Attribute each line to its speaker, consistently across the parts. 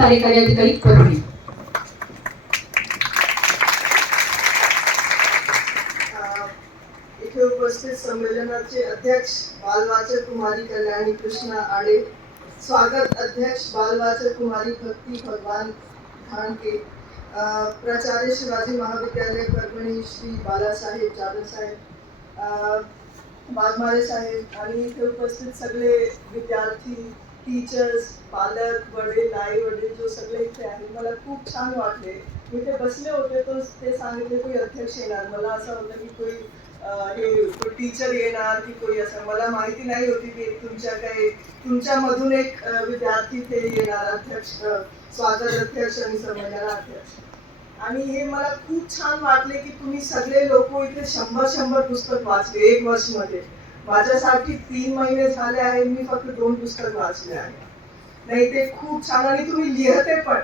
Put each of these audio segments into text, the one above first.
Speaker 1: कार्यकारी अधिकारी परभणी
Speaker 2: इथे उपस्थित संमेलनाचे अध्यक्ष बालवाचक कुमारी कल्याणी कृष्णा आडे स्वागत अध्यक्ष बालवाचक कुमारी भक्ती भगवान खानके प्राचार्य शिवाजी महाविद्यालय परभणी श्री बालासाहेब जाधव साहेब वाघमारे साहेब आणि इथे उपस्थित सगळे विद्यार्थी टीचर्स पालक वडील आई वडील सगळे इथे आहे. मला खूप छान वाटले. मी ते बसले होते तर ते सांगितले कोणी अध्यक्ष येणार. मला असं होतं की कोणी हे टीचर येणार की कोणी असं. मला माहिती नाही होती की तुमच्या काही तुमच्यामधून एक विद्यार्थी ते येणार अध्यक्ष स्वागत अध्यक्ष आणि संमेलन अध्यक्ष. आणि हे मला खूप छान वाटले की तुम्ही सगळे लोक इथे शंभर शंभर पुस्तक वाचले एक वर्षमध्ये माझ्यासाठी तीन महिने झाले आहे मी फक्त दोन पुस्तक वाचले आहे. नाही ते खूप छान. आणि तुम्ही लिहते पण.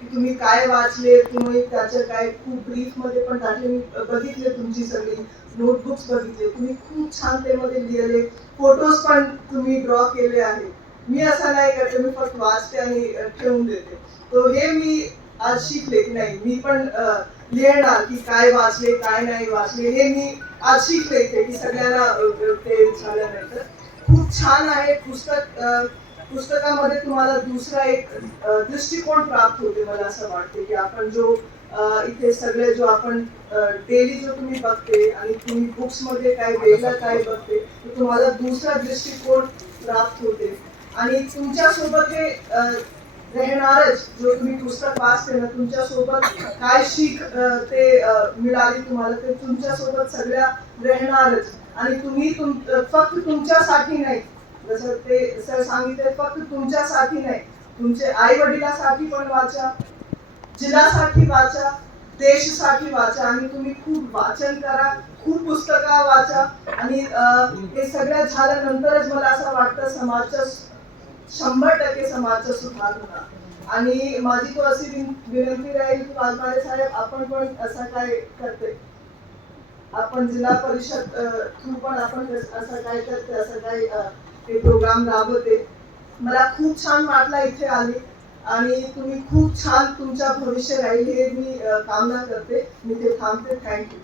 Speaker 2: की तुम्ही काय वाचले तुम्ही त्याचं काय खूप ब्रीफमध्ये पण टाकले. मी बघितले तुमची सगळी नोटबुक्स बघितले. तुम्ही खूप छान त्यामध्ये लिहिले फोटोज पण तुम्ही ड्रॉ केले आहे मी असं नाही करते मी फक्त वाचते आणि ठेवून देते. तो हे मी आज शिकले की नाही मी पण लिहिणार की काय वाचले काय नाही वाचले हे मी आज शिकले की सगळ्यांना ते झाल्यानंतर. खूप छान आहे पुस्तक पुस्तकामध्ये तुम्हाला दुसरा एक दृष्टिकोन प्राप्त होते मला असं वाटते की आपण जो इथे सगळे जो आपण डेली जो तुम्ही बघते आणि तुम्ही बुक्समध्ये काय वेगळं काय बघते तर तुम्हाला दुसरा दृष्टिकोन प्राप्त होते आणि तुमच्यासोबत हे राहणारच जो तुम्ही पुस्तक वाचते ना तुमच्यासोबत काय शिक ते मिळाली तुम्हाला ते तुमच्यासोबत सगळ्या राहणारच. आणि तुम्ही तुम फक्त तुमच्यासाठी नाही जसं ते सर सांगितले फक्त तुमच्यासाठी नाही तुमचे आई वडिलासाठी पण वाचा जिल्हासाठी वाचा देशसाठी वाचा आणि तुम्ही खूप वाचन करा खूप पुस्तकं वाचा आणि हे सगळं झाल्यानंतरच मला असं वाटतं समाजचं शंभर टक्के समाजचं सुधार होणार. आणि माझी तो अशी विनंती राहील की वाघमारे साहेब आपण पण असं काय करते? आपण जिल्हा परिषद थ्रू पण आपण असं काय करते असं काय ते हे प्रोग्राम राबवते. मला खूप छान वाटला इथे आली. आणि तुम्ही खूप छान तुमच्या भविष्य राहील हे मी कामना करते. मी ते थांबते. थँक्यू